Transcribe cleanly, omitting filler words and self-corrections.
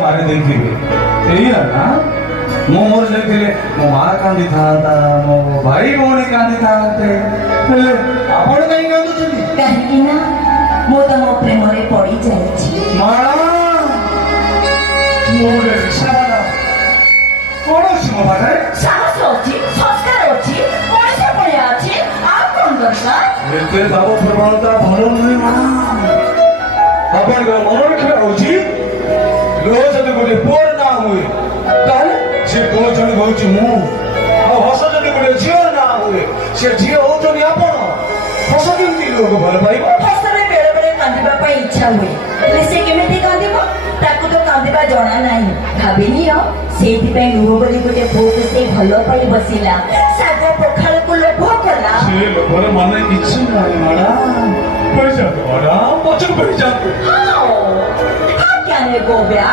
मारे देखिए ना मो मोर देखिले मो माँ कांदी था मो भाई भौणी कांदी था आपण कहीं कांदु छथि कहीं ना मो तम प्रेम रे पड़ी जाई छी माळा मोरे सारा कोन सिम बारे साहस अछि संस्कार अछि मनुष्य पड़िया अछि आ कोन दरका एते बाबू प्रमाणता भलो नहीं माँ आपण का मन रखा होची लो जदि गोटे पोर ना हुए ताले से दो जन होची मु आ हस जदि गोटे झियो ना हुए से झियो होचनी आपण हस केमती लोग भल पाइबो हसरे बेले बेले कांदिबा पई इच्छा हुए हेले से केमिति कांदिबो ताकू तो कांदिबा जणा नाही भाबिनी हो सेति पे लुह बोली गोटे भूत से भलो पाई बसिला सागो पखाल को लोभ कला से लोभर माने किछ नाही माडा पैसा बड़ा बचन पड़ी जा हां क्या ने गो ब्या